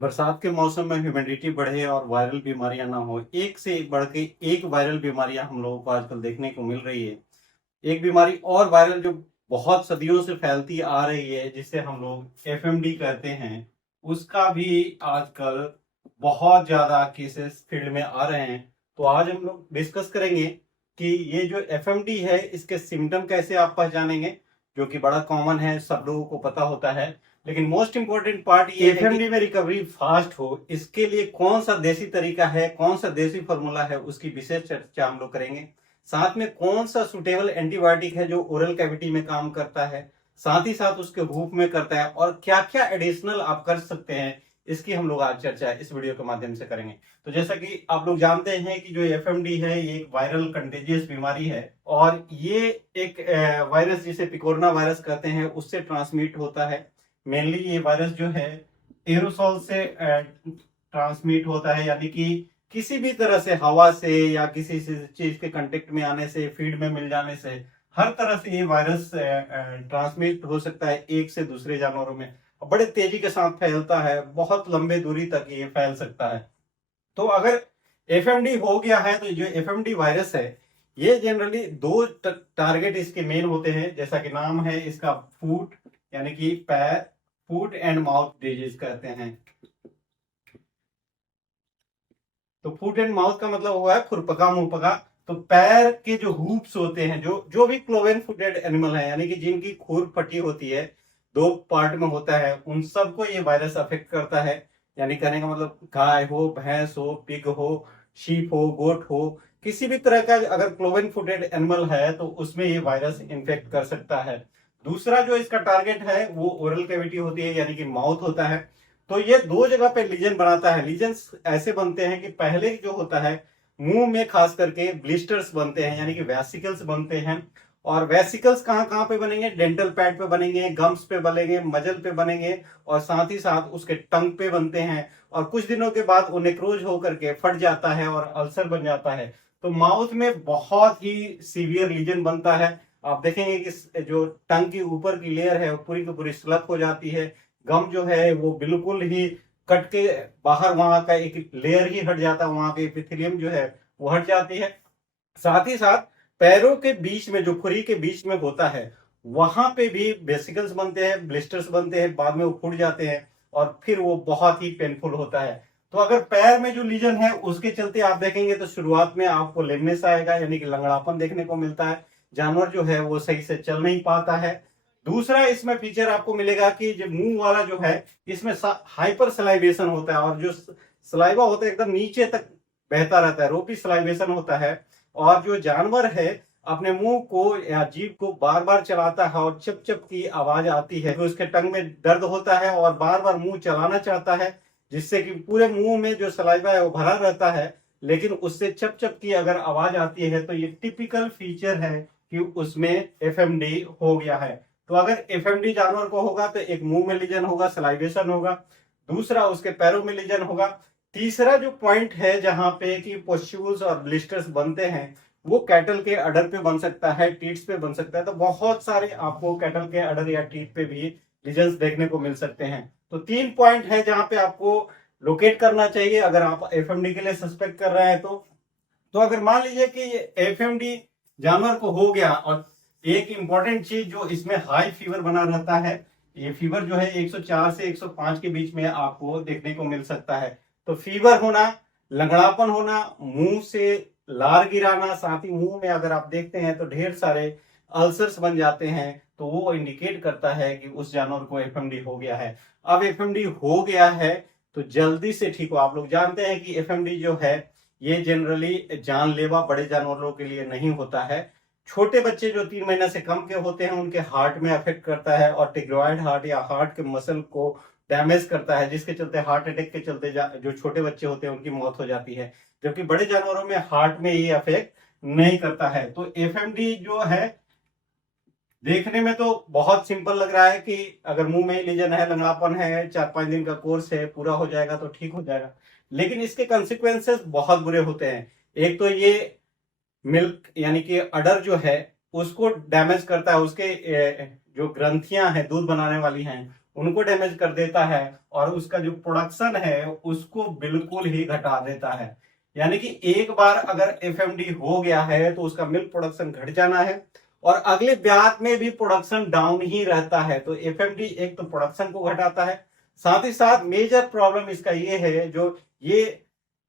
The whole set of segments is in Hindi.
बरसात के मौसम में ह्यूमिडिटी बढ़े और वायरल बीमारियां ना हो, एक से एक बढ़ के एक वायरल बीमारियां हम लोगों को आजकल देखने को मिल रही है। एक बीमारी और वायरल जो बहुत सदियों से फैलती आ रही है, जिसे हम लोग एफएमडी कहते हैं, उसका भी आजकल बहुत ज्यादा केसेस फील्ड में आ रहे हैं। तो आज हम लोग डिस्कस करेंगे कि ये जो एफएमडी है, इसके सिम्टम कैसे आप पहचानेंगे, जो कि बड़ा कॉमन है, सब लोगों को पता होता है। लेकिन मोस्ट इंपॉर्टेंट पार्ट ये एफएमडी में रिकवरी फास्ट हो, इसके लिए कौन सा देसी तरीका है, कौन सा देसी फॉर्मूला है, उसकी विशेष चर्चा हम लोग करेंगे। साथ में कौन सा सुटेबल एंटीबायोटिक है जो ओरल कैविटी में काम करता है, साथ ही साथ उसके भूख में करता है, और क्या क्या एडिशनल आप कर सकते हैं, इसकी हम लोग आज चर्चा इस वीडियो के माध्यम से करेंगे। तो जैसा कि आप लोग जानते हैं कि जो एफएमडी है, ये एक वायरल कंटेजियस बीमारी है, और ये एक वायरस जिसे पिकोरना वायरस कहते हैं, उससे ट्रांसमिट होता है। मेनली ये वायरस जो है एरोसॉल से ट्रांसमिट होता है, यानी कि किसी भी तरह से, हवा से या किसी चीज के कांटेक्ट में आने से, फीड में मिल जाने से, हर तरह से ये वायरस ट्रांसमिट हो सकता है एक से दूसरे जानवरों में। और बड़े तेजी के साथ फैलता है, बहुत लंबे दूरी तक ये फैल सकता है। तो अगर एफएमडी हो गया है, तो जो एफएमडी वायरस है, ये जनरली दो टारगेट इसके मेन होते हैं, जैसा कि नाम है इसका, फूट यानी कि पैर, फूट एंड माउथ डिजीज कहते हैं। तो फुट एंड माउथ का मतलब हुआ है खुरपका मुंहपका। तो पैर के जो हूप्स होते हैं, जो जो भी क्लोवेन फुटेड एनिमल है, यानी कि जिनकी खुर फटी होती है, दो पार्ट में होता है, उन सबको ये वायरस अफेक्ट करता है। यानी कहने का मतलब, गाय हो, भैंस हो, पिग हो, शीप हो, गोट हो, किसी भी तरह का अगर क्लोवेन फुटेड एनिमल है, तो उसमें ये वायरस इन्फेक्ट कर सकता है। दूसरा जो इसका टारगेट है, वो ओरल कैविटी होती है, यानी कि माउथ होता है। तो ये दो जगह पे लीजन बनाता है। लीजन्स ऐसे बनते हैं कि पहले जो होता है, मुंह में खास करके ब्लिस्टर्स बनते हैं, यानी कि वेसिकल्स बनते हैं। और वेसिकल्स कहाँ कहाँ पे बनेंगे? डेंटल पैड पे बनेंगे, गम्स पे बनेंगे, मजल पे बनेंगे, और साथ ही साथ उसके टंग पे बनते हैं। और कुछ दिनों के बाद वो नेक्रोज होकर के फट जाता है और अल्सर बन जाता है। तो माउथ में बहुत ही सीवियर लीजन बनता है। आप देखेंगे कि जो टंग की ऊपर की लेयर है, वो पूरी की पूरी स्लप हो जाती है। गम जो है वो बिल्कुल ही कट के बाहर, वहां का एक लेयर ही हट जाता है, वहां के एपिथेलियम जो है वो हट जाती है। साथ ही साथ पैरों के बीच में, जो खुरी के बीच में होता है, वहां पे भी वेसिकल्स बनते हैं, ब्लिस्टर्स बनते हैं, बाद में वो फूट जाते हैं, और फिर वो बहुत ही पेनफुल होता है। तो अगर पैर में जो लीजन है, उसके चलते आप देखेंगे तो शुरुआत में आपको लेमनेस आएगा, यानी कि लंगड़ापन देखने को मिलता है। जानवर जो है वो सही से चल नहीं पाता है। दूसरा इसमें फीचर आपको मिलेगा कि जो मुंह वाला जो है, इसमें हाइपर सलाइवेशन होता है, और जो सलाइवा होता है एकदम नीचे तक बहता रहता है, रोपी सलाइवेशन होता है। और जो जानवर है, अपने मुंह को या जीभ को बार बार चलाता है, और चप चप की आवाज आती है, तो उसके टंग में दर्द होता है और बार बार मुंह चलाना चाहता है, जिससे कि पूरे मुंह में जो सलाइवा है वो भरा रहता है, लेकिन उससे चप चप की अगर आवाज आती है, तो ये टिपिकल फीचर है कि उसमें एफएमडी हो गया है। तो अगर एफएमडी जानवर को होगा, तो एक मुंह में लीजन होगा, सलाइवेशन होगा। दूसरा उसके पैरों में लीजन होगा। तीसरा जो पॉइंट है जहां पे कि पोस्ट्यूल्स और ब्लिस्टर्स बनते हैं, वो कैटल के अडर पे बन सकता है, टीट्स पे बन सकता है। तो बहुत सारे आपको कैटल के अडर या टीथ पे भी लीजन्स देखने को मिल सकते हैं। तो तीन पॉइंट है जहां पे आपको लोकेट करना चाहिए अगर आप एफएमडी के लिए सस्पेक्ट कर रहे हैं। तो अगर मान लीजिए कि एफएमडी जानवर को हो गया, और एक इंपॉर्टेंट चीज जो इसमें हाई फीवर बना रहता है, ये फीवर जो है 104 से 105 के बीच में आपको देखने को मिल सकता है। तो फीवर होना, लंगड़ापन होना, मुंह से लार गिराना, साथ ही मुंह में अगर आप देखते हैं तो ढेर सारे अल्सर्स बन जाते हैं, तो वो इंडिकेट करता है कि उस जानवर को एफएमडी हो गया है। अब एफएमडी हो गया है, तो जल्दी से ठीक हो। आप लोग जानते हैं कि एफएमडी जो है, ये जनरली जानलेवा बड़े जानवरों के लिए नहीं होता है। छोटे बच्चे जो 3 महीने से कम के होते हैं, उनके हार्ट में अफेक्ट करता है, और टिग्रॉयड हार्ट या हार्ट के मसल को डैमेज करता है, जिसके चलते हार्ट अटैक के चलते जो छोटे बच्चे होते हैं उनकी मौत हो जाती है। जबकि बड़े जानवरों में हार्ट में ये अफेक्ट नहीं करता है। तो एफएमडी जो है, देखने में तो बहुत सिंपल लग रहा है कि अगर मुंह में लीजन है, लंगड़ापन है, 4-5 दिन का कोर्स है, पूरा हो जाएगा तो ठीक हो जाएगा। लेकिन इसके कंसिक्वेंसेस बहुत बुरे होते हैं। एक तो ये मिल्क यानी कि अडर जो है, उसको डैमेज करता है। उसके जो ग्रंथियां हैं दूध बनाने वाली हैं, उनको डैमेज कर देता है और उसका जो प्रोडक्शन है उसको बिल्कुल ही घटा देता है। यानी कि एक बार अगर एफएमडी हो गया है तो उसका मिल्क प्रोडक्शन घट जाना है और अगले ब्यात में भी प्रोडक्शन डाउन ही रहता है। तो एफएमडी एक तो प्रोडक्शन को घटाता है, साथ ही साथ मेजर प्रॉब्लम इसका ये है, ये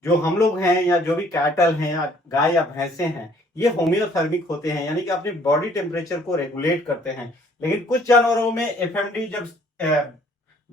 जो हम लोग हैं या जो भी कैटल हैं या गाय या भैंसे हैं, ये होम्योथर्मिक होते हैं, यानी कि अपने बॉडी टेम्परेचर को रेगुलेट करते हैं। लेकिन कुछ जानवरों में एफएमडी जब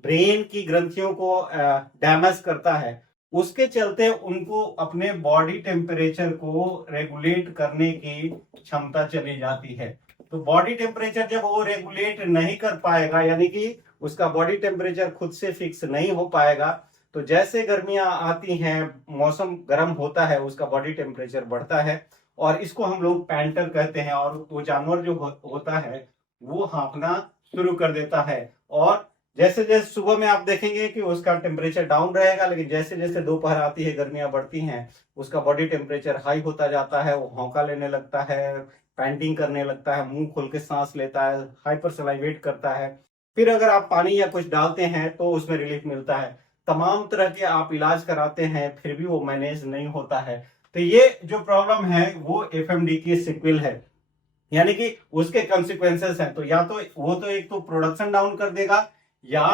ब्रेन की ग्रंथियों को डैमेज करता है, उसके चलते उनको अपने बॉडी टेम्परेचर को रेगुलेट करने की क्षमता चली जाती है। तो बॉडी टेम्परेचर जब वो रेगुलेट नहीं कर पाएगा, यानी कि उसका बॉडी टेम्परेचर खुद से फिक्स नहीं हो पाएगा, तो जैसे गर्मियां आती हैं, मौसम गर्म होता है, उसका बॉडी टेम्परेचर बढ़ता है और इसको हम लोग पैंटर कहते हैं। और वो जानवर जो होता है वो हाँफना शुरू कर देता है और जैसे जैसे सुबह में आप देखेंगे कि उसका टेम्परेचर डाउन रहेगा, लेकिन जैसे जैसे दोपहर आती है, गर्मियां बढ़ती हैं, उसका बॉडी टेम्परेचर हाई होता जाता है, वो हौंका लेने लगता है, पैंटिंग करने लगता है, मुंह खोल के सांस लेता है, हाइपर सलाइवेट करता है। फिर अगर आप पानी या कुछ डालते हैं तो उसमें रिलीफ मिलता है। तमाम तरह के आप इलाज कराते हैं फिर भी वो मैनेज नहीं होता है। तो ये जो प्रॉब्लम है वो एफएमडी की सिक्विल है, यानी कि उसके कॉन्सिक्वेंसेस हैं। तो या तो वो तो एक तो प्रोडक्शन डाउन कर देगा या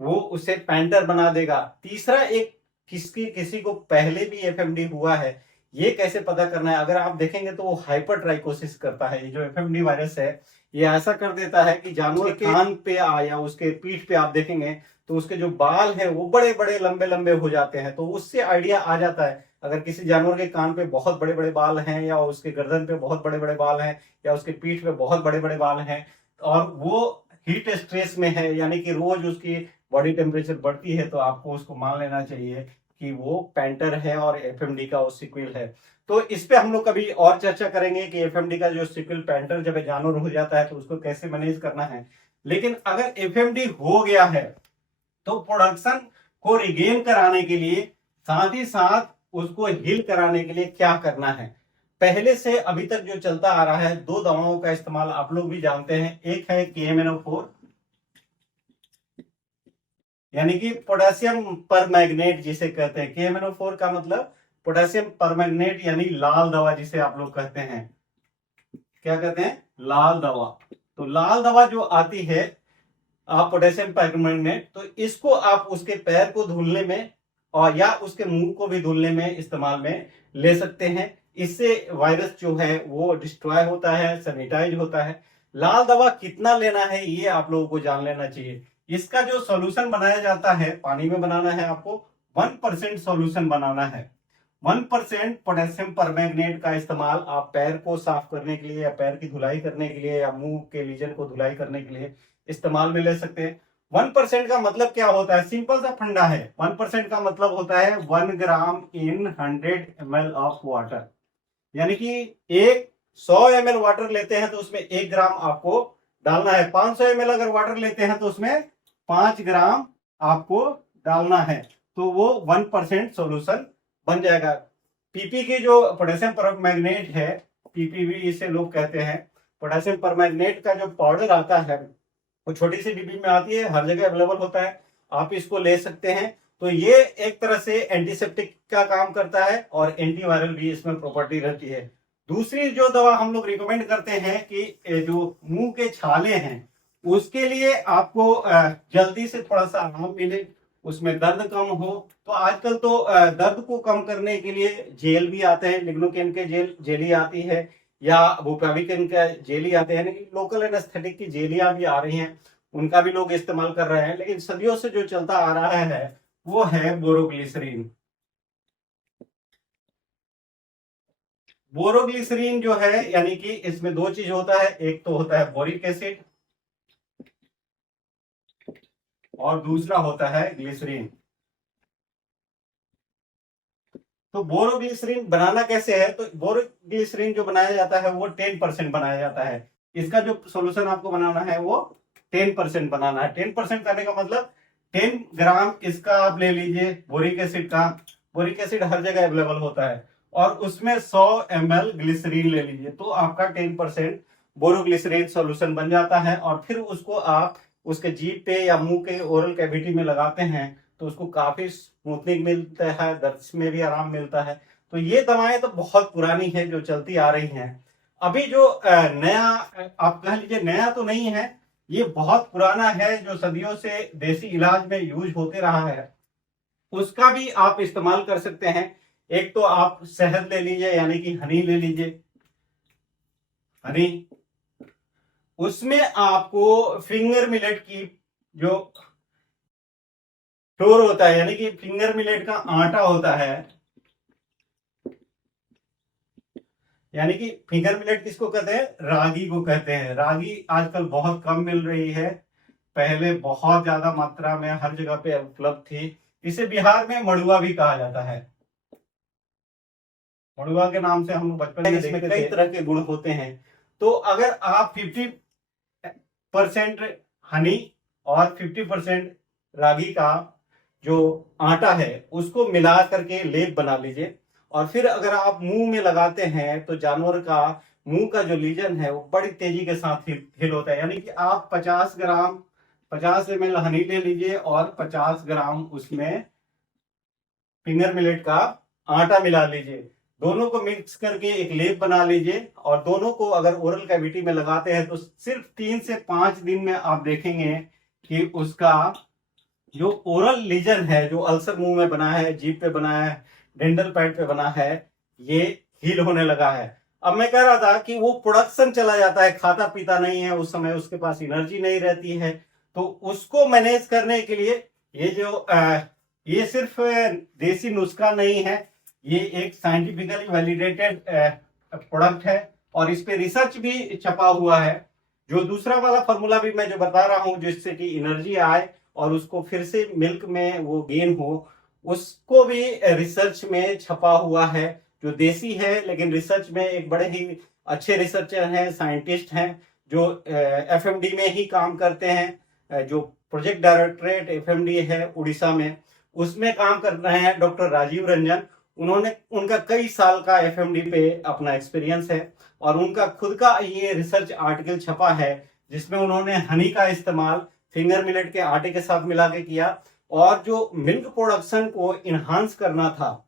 वो उसे पैंटर बना देगा। तीसरा एक किसी को पहले भी एफएमडी हुआ है, ये कैसे पता करना है? अगर आप देखेंगे तो वो हाइपर ट्राइकोसिस करता है। ये जो एफएमडी वायरस है ये ऐसा कर देता है कि जानवर के कान पे या उसके पीठ पे आप देखेंगे तो उसके जो बाल हैं वो बड़े बड़े लंबे लंबे हो जाते हैं। तो उससे आइडिया आ जाता है, अगर किसी जानवर के कान पे बहुत बड़े बड़े बाल हैं या उसके गर्दन पे बहुत बड़े बड़े बाल हैं या उसके पीठ पे बहुत बड़े बड़े बाल हैं और वो हीट स्ट्रेस में है, यानी कि रोज उसकी बॉडी टेम्परेचर बढ़ती है, तो आपको उसको मान लेना चाहिए कि वो पैंटर है और एफएमडी का वो सिक्विल है। तो इस पे हम लोग कभी और चर्चा करेंगे कि एफएमडी का जो सिक्विल पैंटर जब जानवर हो जाता है तो उसको कैसे मैनेज करना है। लेकिन अगर एफएमडी हो गया है तो प्रोडक्शन को रिगेन कराने के लिए, साथ ही साथ उसको हील कराने के लिए क्या करना है? पहले से अभी तक जो चलता आ रहा है, दो दवाओं का इस्तेमाल आप लोग भी जानते हैं। एक है KMNO4 यानी कि पोटेशियम परमैंगनेट जिसे कहते हैं। KMNO4 का मतलब पोटेशियम परमैंगनेट यानी लाल दवा जिसे आप लोग कहते हैं। क्या कहते हैं? लाल दवा। तो लाल दवा जो आती है पोटेशियम परमैंगनेट, तो इसको आप उसके पैर को धुलने में और या उसके मुंह को भी धुलने में इस्तेमाल में ले सकते हैं। इससे वायरस जो है वो डिस्ट्रॉय होता है, सैनिटाइज होता है। लाल दवा कितना लेना है ये आप लोगों को जान लेना चाहिए। इसका जो सॉल्यूशन बनाया जाता है, पानी में बनाना है आपको, 1% सॉल्यूशन बनाना है। 1% पोटेशियम परमैंगनेट का इस्तेमाल आप पैर को साफ करने के लिए या पैर की धुलाई करने के लिए या मुंह के लीजन को धुलाई करने के लिए इस्तेमाल में ले सकते हैं। 1% का मतलब क्या होता है? सिंपल सा फंडा है। 1% का मतलब होता है 1 ग्राम इन 100 ml ऑफ वाटर, यानी कि एक 100 ml वाटर लेते हैं तो उसमें 1 ग्राम आपको डालना है। 500 ml अगर वाटर लेते हैं तो उसमें 5 ग्राम आपको डालना है, तो वो 1% सोल्यूशन बन जाएगा। पीपी की जो पोटेशियम परमैंगनेट है, पीपीवी इसे लोग कहते हैं, पोटेशियम परमैंगनेट का जो पाउडर आता है वो छोटी सी डिब्बी में आती है, हर जगह अवेलेबल होता है, आप इसको ले सकते हैं। तो ये एक तरह से एंटीसेप्टिक का काम करता है और एंटीवायरल भी इसमें प्रॉपर्टी रहती है। दूसरी जो दवा हम लोग रिकमेंड करते हैं कि जो मुंह के छाले हैं उसके लिए आपको जल्दी से थोड़ा सा आराम मिले, उसमें दर्द कम हो, तो आजकल तो दर्द को कम करने के लिए जेल भी आते हैं। लिग्नोकेन के जेली आती है या बुप्राविकेन का जेली आते हैं, लोकल एनेस्थेटिक की जेलियां भी आ रही हैं, उनका भी लोग इस्तेमाल कर रहे हैं। लेकिन सदियों से जो चलता आ रहा है वो है बोरोग्लिसरीन। बोरोग्लिसरीन जो है, यानी कि इसमें दो चीज होता है, एक तो होता है बोरिक एसिड और दूसरा होता है ग्लिसरीन। तो बोरोग्लिसरीन बनाना कैसे है? तो बोरोग्लिसरीन जो बनाया जाता है वो 10% बनाया जाता है। इसका जो सॉल्यूशन आपको बनाना है वो 10% बनाना है। 10% करने का मतलब 10 ग्राम इसका आप ले लीजिए बोरिक एसिड का। बोरिक एसिड हर जगह अवेलेबल होता है और उसमें 100 ml ग्लिसरीन ले लीजिए, तो आपका 10% बोरोग्लिसरीन सॉल्यूशन बन जाता है। और फिर उसको आप उसके जीभ पे या मुंह के ओरल कैविटी में लगाते हैं तो उसको काफी स्मूथनिंग मिलता है, दर्द में भी आराम मिलता है। तो ये दवाएं तो बहुत पुरानी है जो चलती आ रही हैं। अभी जो नया आप कह लीजिए नया तो नहीं है, ये बहुत पुराना है जो सदियों से देसी इलाज में यूज होते रहा है, उसका भी आप इस्तेमाल कर सकते हैं। एक तो आप शहद ले लीजिए यानी कि हनी ले लीजिए, हनी, उसमें आपको फिंगर मिलेट की जो फ्लोर होता है यानी कि फिंगर मिलेट का आटा होता है, यानी कि फिंगर मिलेट किसको कहते हैं, रागी को कहते हैं। रागी आजकल बहुत कम मिल रही है, पहले बहुत ज्यादा मात्रा में हर जगह पे उपलब्ध थी। इसे बिहार में मड़ुआ भी कहा जाता है, मड़ुआ के नाम से हम बचपन में इसमें कई तरह के गुण होते हैं। तो अगर आप 50% हनी और 50% रागी का जो आटा है उसको मिला करके लेप बना लीजिए, और फिर अगर आप मुंह में लगाते हैं तो जानवर का मुंह का जो लीजन है वो बड़ी तेजी के साथ हिल होता है। यानी कि आप 50 ml हनी ले लीजिए और 50 ग्राम उसमें फिंगर मिलेट का आटा मिला लीजिए, दोनों को मिक्स करके एक लेप बना लीजिए, और दोनों को अगर ओरल कैविटी में लगाते हैं तो सिर्फ 3 से 5 दिन में आप देखेंगे कि उसका जो ओरल लीजन है, जो अल्सर मुंह में बना है, जीभ पे बना है, डेंटल पैड पे बना है, ये हील होने लगा है। अब मैं कह रहा था कि वो प्रोडक्शन चला जाता है, खाता पीता नहीं है, उस समय उसके पास एनर्जी नहीं रहती है, तो उसको मैनेज करने के लिए ये जो ये सिर्फ देसी नुस्खा नहीं है, ये एक साइंटिफिकली वैलिडेटेड प्रोडक्ट है और इस पे रिसर्च भी छपा हुआ है। जो दूसरा वाला फॉर्मूला भी मैं जो बता रहा हूं जिससे कि एनर्जी आए और उसको फिर से मिल्क में वो गेन हो, उसको भी रिसर्च में छपा हुआ है, जो देसी है लेकिन रिसर्च में एक बड़े ही अच्छे रिसर्चर हैं, साइंटिस्ट हैं जो एफएमडी में ही काम करते हैं। जो प्रोजेक्ट डायरेक्टरेट एफएमडी है उड़ीसा में, उसमें काम कर रहे हैं डॉक्टर राजीव रंजन। उन्होंने उनका कई साल का एफएमडी पे अपना एक्सपीरियंस है और उनका खुद का ये रिसर्च आर्टिकल छपा है जिसमें उन्होंने हनी का इस्तेमाल फिंगर मिलेट के आटे के साथ मिला के किया, और जो मिल्क प्रोडक्शन को इनहांस करना था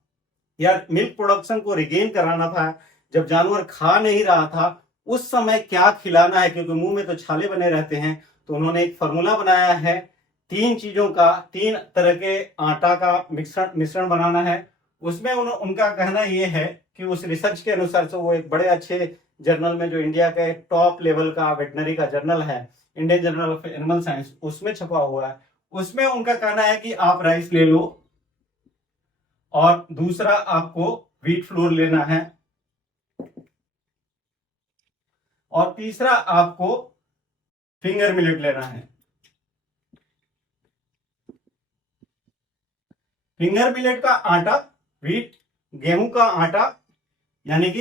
या मिल्क प्रोडक्शन को रिगेन कराना था, जब जानवर खा नहीं रहा था उस समय क्या खिलाना है, क्योंकि मुंह में तो छाले बने रहते हैं, तो उन्होंने एक फॉर्मूला बनाया है 3 चीजों का, 3 तरह के आटा का मिश्रण बनाना है। उसमें उनका कहना यह है कि उस रिसर्च के अनुसार से वो एक बड़े अच्छे जर्नल में, जो इंडिया के टॉप लेवल का वेटनरी का जर्नल है, Indian journal of animal science, उसमें छपा हुआ है। उसमें उनका कहना है कि आप राइस ले लो और दूसरा आपको व्हीट फ्लोर लेना है, और तीसरा आपको फिंगर मिलेट लेना है। फिंगर मिलेट का आटा, व्हीट, गेहूं का आटा, यानी कि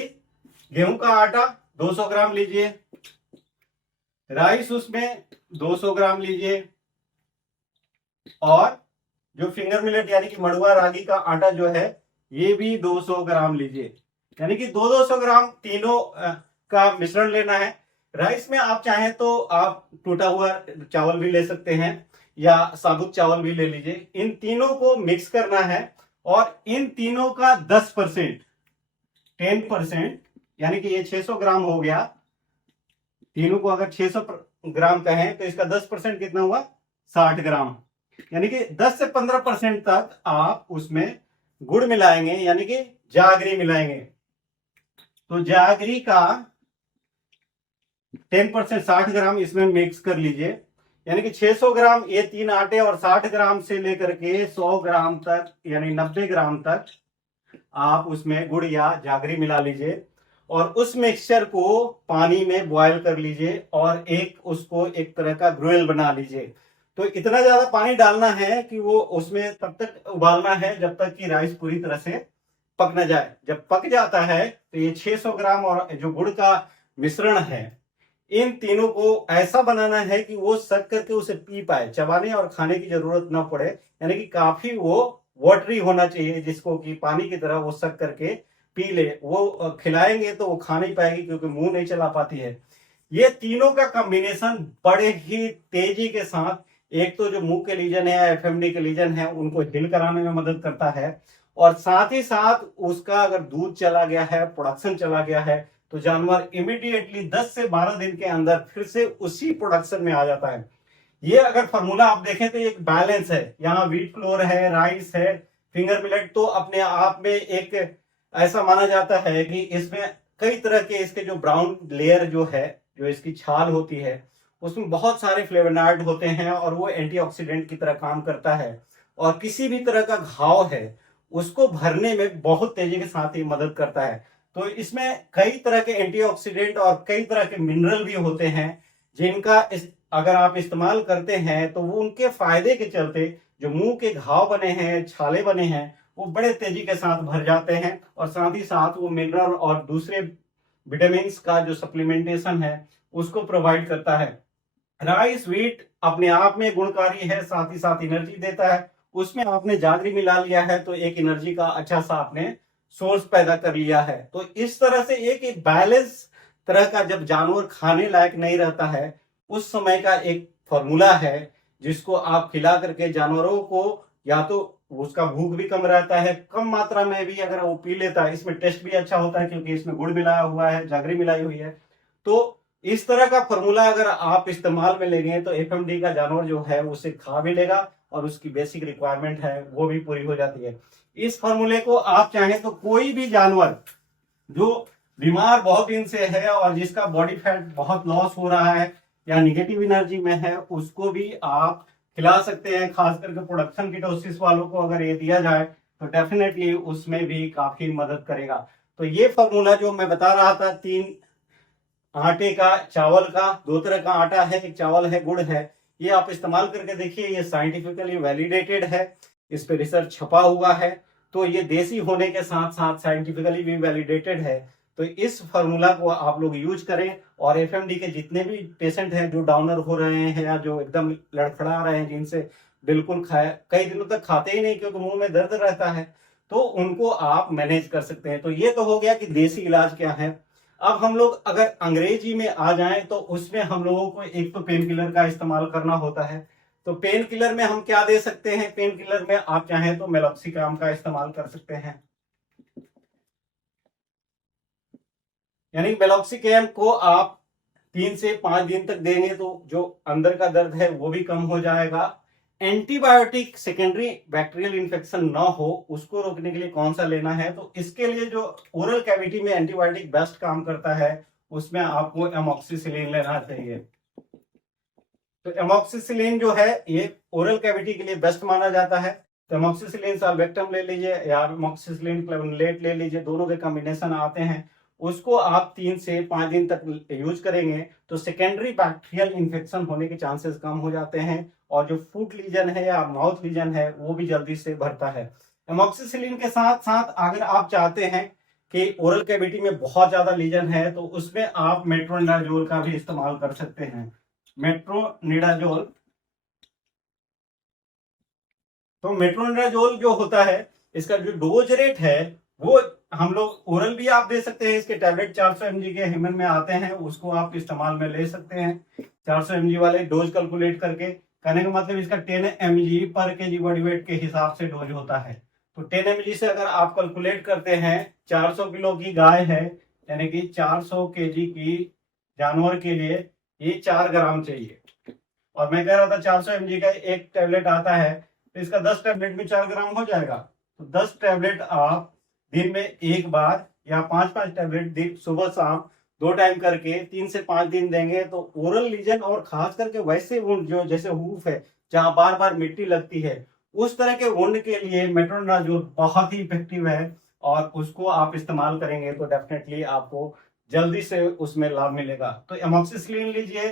गेहूं का आटा 200 ग्राम लीजिए, राइस उसमें 200 ग्राम लीजिए, और जो फिंगर मिलेट यानी कि मड़ुआ रागी का आटा जो है ये भी 200 ग्राम लीजिए, यानी कि 200 ग्राम तीनों का मिश्रण लेना है। राइस में आप चाहें तो आप टूटा हुआ चावल भी ले सकते हैं या साबुत चावल भी ले लीजिए। इन तीनों को मिक्स करना है और इन तीनों का 10%, 10%, यानी कि ये 600 ग्राम हो गया, तीनों को अगर 600 ग्राम कहें तो इसका 10% कितना हुआ, 60 ग्राम, यानी कि 10 से 15% तक आप उसमें गुड़ मिलाएंगे, यानी कि जागरी मिलाएंगे। तो जागरी का 10%, 60 ग्राम इसमें मिक्स कर लीजिए, यानी कि 600 ग्राम ये 3 आटे और 60 ग्राम से लेकर के 100 ग्राम तक यानी 90 ग्राम तक आप उसमें गुड़ या जागरी मिला लीजिए, और उस मिक्सचर को पानी में बॉयल कर लीजिए और उसको एक तरह का ग्रुएल बना लीजिए। तो इतना ज्यादा पानी डालना है कि वो उसमें तब तक उबालना है जब तक कि राइस पूरी तरह से पक न जाए। जब पक जाता है तो ये 600 ग्राम और जो गुड़ का मिश्रण है, इन तीनों को ऐसा बनाना है कि वो सक करके उसे पी पाए, चबाने और खाने की जरूरत ना पड़े, यानी कि काफी वो वाटरी होना चाहिए जिसको कि पानी की तरह वो सक करके पी ले। वो खिलाएंगे तो वो खा नहीं पाएगी क्योंकि मुंह नहीं चला पाती है। ये तीनों का कॉम्बिनेशन बड़े ही तेजी के साथ, एक तो जो मुंह के लीजन है, एफएमडी के लीजन है, उनको हील कराने में मदद करता है, और साथ ही साथ उसका अगर दूध चला गया है, प्रोडक्शन चला गया है, तो जानवर इमीडिएटली 10 से 12 दिन के अंदर फिर से उसी प्रोडक्शन में आ जाता है। ये अगर फॉर्मूला आप देखें तो एक बैलेंस है, यहाँ व्हीट फ्लोर है, राइस है, फिंगर मिलेट, तो अपने आप में एक ऐसा माना जाता है कि इसमें कई तरह के इसके जो ब्राउन लेयर जो है, जो इसकी छाल होती है, उसमें बहुत सारे फ्लेवोनॉइड होते हैं और वो एंटीऑक्सीडेंट की तरह काम करता है, और किसी भी तरह का घाव है उसको भरने में बहुत तेजी के साथ ही मदद करता है। तो इसमें कई तरह के एंटीऑक्सीडेंट और कई तरह के मिनरल भी होते हैं, जिनका अगर आप इस्तेमाल करते हैं तो वो उनके फायदे के चलते जो मुंह के घाव बने हैं, छाले बने हैं, वो बड़े तेजी के साथ भर जाते हैं, और साथ ही साथ वो मिनरल और दूसरे विटामिन का जो सप्लीमेंटेशन है उसको प्रोवाइड करता है। राइस व्हीट अपने आप में गुणकारी है, साथ ही साथ एनर्जी देता है। उसमें आपने जागरी मिला लिया है तो एक एनर्जी का अच्छा सा आपने सोर्स पैदा कर लिया है। तो इस तरह से एक बैलेंस तरह का जब जानवर खाने लायक नहीं रहता है, उस समय का एक फॉर्मूला है जिसको आप खिला करके जानवरों को, या तो उसका भूख भी कम रहता है, कम मात्रा में भी अगर वो पी लेता है, इसमें टेस्ट भी अच्छा होता है क्योंकि इसमें गुड़ मिलाया हुआ है, जागरी मिलाई हुई है। तो इस तरह का फॉर्मूला अगर आप इस्तेमाल में लेंगे तो एफएमडी का जानवर जो है उसे खा भी लेगा और उसकी बेसिक रिक्वायरमेंट है वो भी पूरी हो जाती है। इस फॉर्मूले को आप चाहें तो कोई भी जानवर जो बीमार बहुत दिन से है और जिसका बॉडी फैट बहुत लॉस हो रहा है या निगेटिव एनर्जी में है, उसको भी आप खिला सकते हैं। खास करके प्रोडक्शन कीटोसिस वालों को अगर ये दिया जाए तो डेफिनेटली उसमें भी काफी मदद करेगा। तो ये फॉर्मूला जो मैं बता रहा था, 3 आटे का, चावल का, 2 तरह का आटा है, एक चावल है, गुड़ है, ये आप इस्तेमाल करके देखिए। ये साइंटिफिकली वैलिडेटेड है, इस पे रिसर्च छपा हुआ है, तो ये देसी होने के साथ साथ साइंटिफिकली भी वैलिडेटेड है। तो इस फार्मूला को आप लोग यूज करें, और एफएमडी के जितने भी पेशेंट हैं जो डाउनर हो रहे हैं या जो एकदम लड़खड़ा रहे हैं, जिनसे बिल्कुल कई दिनों तक खाते ही नहीं क्योंकि मुंह में दर्द रहता है, तो उनको आप मैनेज कर सकते हैं। तो ये तो हो गया कि देसी इलाज क्या है। अब हम लोग अगर अंग्रेजी में आ जाएं तो उसमें हम लोगों को एक तो पेन किलर का इस्तेमाल करना होता है। तो पेन किलर में हम क्या दे सकते हैं? पेन किलर में आप चाहें तो मेलॉक्सिकाम का इस्तेमाल कर सकते हैं, यानी मेलॉक्सिकाम को आप 3 से 5 दिन तक देंगे तो जो अंदर का दर्द है वो भी कम हो जाएगा। एंटीबायोटिक सेकेंडरी बैक्टीरियल इन्फेक्शन ना हो उसको रोकने के लिए कौन सा लेना है? तो इसके लिए जो ओरल कैविटी में एंटीबायोटिक बेस्ट काम करता है उसमें आपको एमॉक्सिसिलिन लेना चाहिए। तो एमॉक्सिसिलिन जो है ये ओरल कैविटी के लिए बेस्ट माना जाता है। तो एमॉक्सिसिलिन साल्वेक्टम ले लीजिए या एमॉक्सिसिलिन क्लेवेनलेट ले लीजिए, दोनों के कॉम्बिनेशन आते हैं। उसको आप 3 से 5 दिन तक यूज करेंगे तो सेकेंडरी बैक्टीरियल इन्फेक्शन होने के चांसेस कम हो जाते हैं, और जो फूट लीजन है या माउथ लीजन है वो भी जल्दी से भरता है। एमॉक्सिसिलिन के साथ साथ अगर आप चाहते हैं कि ओरल कैविटी में बहुत ज्यादा लीजन है तो उसमें आप मेट्रोनिडाजोल का भी इस्तेमाल कर सकते हैं। मेट्रोनिडाजोल, तो मेट्रोनिडाजोल जो होता है इसका जो डोज रेट है वो हम लोग ओरल भी आप दे सकते हैं। इसके टैबलेट 400 mg के हिमन में आते हैं, उसको आप इस्तेमाल में ले सकते हैं। 400 mg वाले डोज कैलकुलेट करके, कहने का मतलब इसका 10 mg पर केजी बॉडी वेट के हिसाब से डोज होता है। तो 10 mg से अगर आप कैलकुलेट करते हैं, 400 किलो की गाय है यानी कि 400 केजी की जानवर के लिए ये 4 ग्राम चाहिए। और मैं कह रहा था 400 mg का एक टैबलेट आता है, तो इसका 10 टैबलेट में 4 ग्राम हो जाएगा। तो 10 टैबलेट आप दिन में एक बार या 5-5 टैबलेट दिन सुबह शाम 2 टाइम करके 3 से 5 दिन देंगे तो ओरल लीजन और खास करके वैसे वुंड जो जैसे हूफ है जहां बार बार मिट्टी लगती है, उस तरह के वुंड के लिए मेट्रोनिडाजोल बहुत ही इफेक्टिव है, और उसको आप इस्तेमाल करेंगे तो डेफिनेटली आपको जल्दी से उसमें लाभ मिलेगा। तो एमॉक्सिसिलिन लीजिए,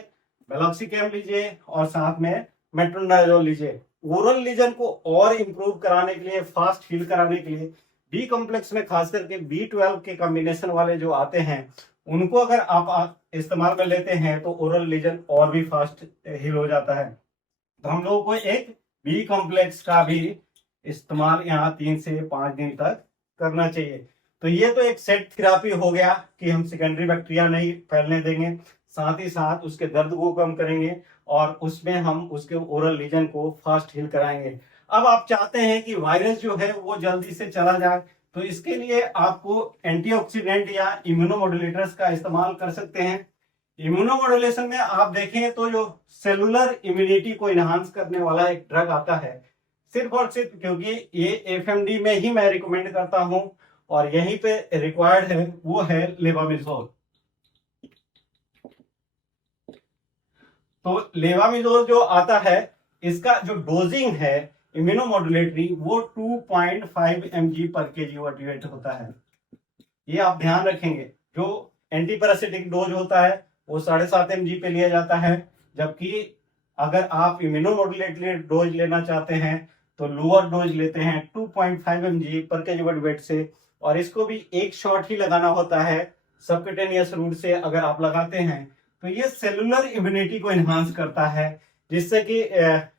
मेलॉक्सिकाम लीजिए और साथ में मेट्रोनिडाजोल लीजिए। ओरल लीजन को और इंप्रूव कराने के लिए, फास्ट हील कराने के लिए, बी कॉम्प्लेक्स में खास करके B12 के कॉम्बिनेशन वाले जो आते हैं उनको अगर आप इस्तेमाल में लेते हैं तो ओरल लीजन और भी फास्ट हील हो जाता है। तो हम लोगों को एक बी कॉम्प्लेक्स का भी इस्तेमाल यहाँ 3 से 5 दिन तक करना चाहिए। तो ये तो एक सेट थेरापी हो गया कि हम सेकेंडरी बैक्टीरिया नहीं फैलने देंगे। साथ ही साथ उसके दर्द को कम करेंगे और उसमें हम उसके ओरल रीजन को फास्ट हील कराएंगे। अब आप चाहते हैं कि वायरस जो है वो जल्दी से चला जाए, तो इसके लिए आपको एंटीऑक्सीडेंट या इम्यूनोमोडुलेटर्स का इस्तेमाल कर सकते हैं। इम्यूनोमोडुलेशन में आप देखें तो जो सेलुलर इम्यूनिटी को इनहांस करने वाला एक ड्रग आता है, सिर्फ और सिर्फ क्योंकि ये एफएमडी में ही मैं रिकमेंड करता हूं और यहीं पे रिक्वायर्ड है, वो है लेवामिजोल। तो लेवामिजोल जो आता है, इसका जो डोजिंग है इम्यूनोमोडुलेटरी, वो 2.5 mg पर kg/वेट होता है। ये आप ध्यान रखेंगे। जो एंटीपैरासिटिक डोज होता है वो 7.5 mg पे लिया जाता है, जबकि अगर आप इम्यूनोमोडुलेटरी डोज लेना चाहते हैं तो लोअर डोज लेते हैं 2.5 mg पर kg/वेट से, और इसको भी एक शॉट ही लगाना होता है सबक्यूटेनियस रूट से। अगर आप लगाते हैं तो ये सेलुलर इम्यूनिटी को एनहांस करता है, जिससे कि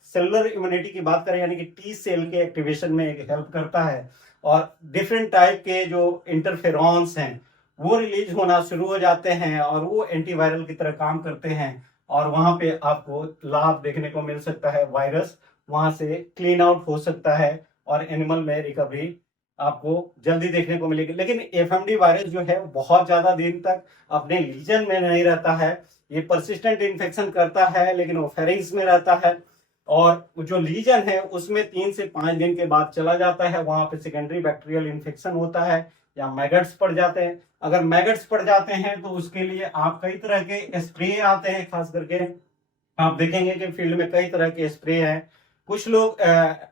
सेलुलर इम्यूनिटी की बात करें यानी कि टी सेल के एक्टिवेशन में हेल्प करता है, और डिफरेंट टाइप के जो इंटरफेरॉन्स हैं वो रिलीज होना शुरू हो जाते हैं और वो एंटीवायरल की तरह काम करते हैं, और वहां पे आपको लाभ देखने को मिल सकता है। वायरस वहां से क्लीन आउट हो सकता है और एनिमल में रिकवरी आपको जल्दी देखने को मिलेगी। लेकिन एफएमडी वायरस जो है बहुत ज्यादा दिन तक अपने लीजन में नहीं रहता है। ये परसिस्टेंट इन्फेक्शन करता है लेकिन वो फेरिंग्स में रहता है, और जो लीजन है उसमें 3 से 5 दिन के बाद चला जाता है। वहां पे सेकेंडरी बैक्टीरियल इन्फेक्शन होता है या मैगट्स पड़ जाते हैं। अगर मैगट्स पड़ जाते हैं तो उसके लिए आप कई तरह के स्प्रे आते हैं, खास करके आप देखेंगे कि फील्ड में कई तरह के स्प्रे हैं। कुछ लोग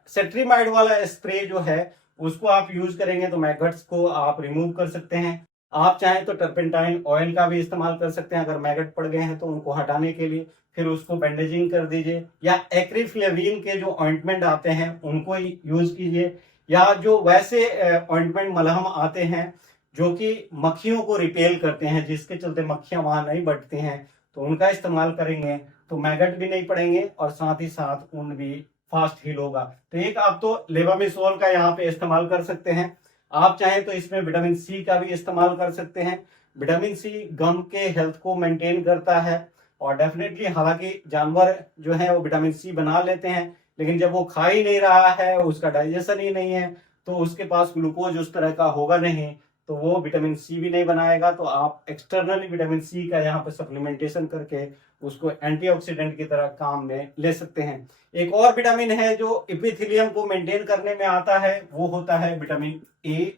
सेट्रीमाइड वाला स्प्रे जो है उसको आप यूज करेंगे तो मैगट्स को आप रिमूव कर सकते हैं। आप चाहें तो टर्पेंटाइन ऑयल का भी इस्तेमाल कर सकते हैं अगर मैगट पड़ गए हैं तो उनको हटाने के लिए, फिर उसको बैंडेजिंग कर दीजिए, या एक्रीफ्लेविन के जो ऑइंटमेंट आते हैं उनको यूज कीजिए, या जो वैसे ऑइंटमेंट मलहम आते हैं जो कि मक्खियों को रिपेल करते हैं, जिसके चलते मक्खियां वहां नहीं बढ़ती हैं, तो उनका इस्तेमाल करेंगे तो मैगट भी नहीं पड़ेंगे और साथ ही साथ ऊन भी फास्ट हील होगा। तो एक आप तो लेवामिसोल का यहाँ पे इस्तेमाल कर सकते हैं। आप चाहें तो इसमें विटामिन सी का भी इस्तेमाल कर सकते हैं। विटामिन सी गम के हेल्थ को मेंटेन करता है, और डेफिनेटली हालांकि जानवर जो है वो विटामिन सी बना लेते हैं, लेकिन जब वो खा ही नहीं रहा है, उसका डाइजेशन ही नहीं है, तो उसके पास ग्लूकोज उस तरह का होगा नहीं, तो वो विटामिन सी भी नहीं बनाएगा। तो आप एक्सटर्नली विटामिन सी का यहाँ पे सप्लीमेंटेशन करके उसको एंटीऑक्सीडेंट की तरह काम में ले सकते हैं। एक और विटामिन है जो एपिथेलियम को मेंटेन करने में आता है, वो होता है विटामिन ए।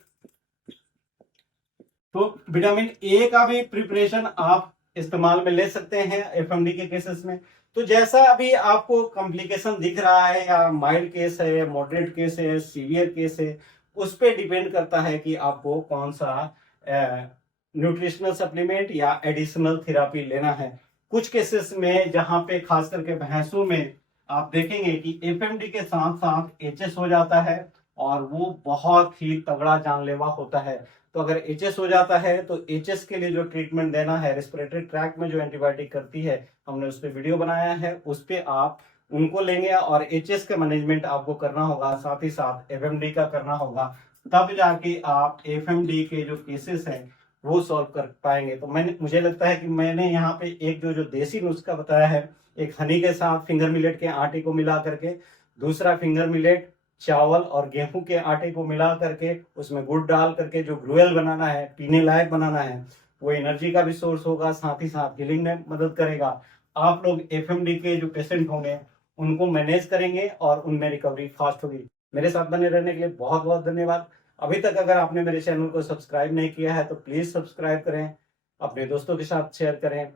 तो विटामिन ए का भी प्रिपरेशन आप इस्तेमाल में ले सकते हैं एफएमडी के केसेस में। तो जैसा अभी आपको कॉम्प्लिकेशन दिख रहा है, या माइल्ड केस है, मॉडरेट केस है, सीवियर केस है, उस पर डिपेंड करता है कि आपको कौन सा न्यूट्रिशनल सप्लीमेंट या एडिशनल थेरापी लेना है। कुछ केसेस में जहां पे खास करके भैंसों में आप देखेंगे कि एफएमडी के साथ साथ एचएस हो जाता है, और वो बहुत ही तगड़ा जानलेवा होता है। तो अगर एचएस हो जाता है तो एचएस के लिए जो ट्रीटमेंट देना है, रेस्पिरेटरी ट्रैक में जो एंटीबायोटिक करती है, हमने उस पर वीडियो बनाया है, उस पर आप उनको लेंगे और एचएस का मैनेजमेंट आपको करना होगा, साथ ही साथ एफएमडी का करना होगा, तब जाके आप एफएमडी के जो केसेस हैं वो सॉल्व कर पाएंगे। तो मुझे लगता है कि मैंने यहाँ पे एक जो देसी नुस्खा बताया है, एक हनी के साथ फिंगर मिलेट के आटे को मिला करके, दूसरा फिंगर मिलेट चावल और गेहूं के आटे को मिला करके उसमें गुड़ डाल करके जो ग्रुएल बनाना है, पीने लायक बनाना है, वो एनर्जी का भी सोर्स होगा, साथ ही साथ हीलिंग में मदद करेगा। आप लोग एफएमडी के जो पेशेंट होंगे उनको मैनेज करेंगे और उनमें रिकवरी फास्ट होगी। मेरे साथ बने रहने के लिए बहुत बहुत धन्यवाद। अभी तक अगर आपने मेरे चैनल को सब्सक्राइब नहीं किया है तो प्लीज सब्सक्राइब करें, अपने दोस्तों के साथ शेयर करें।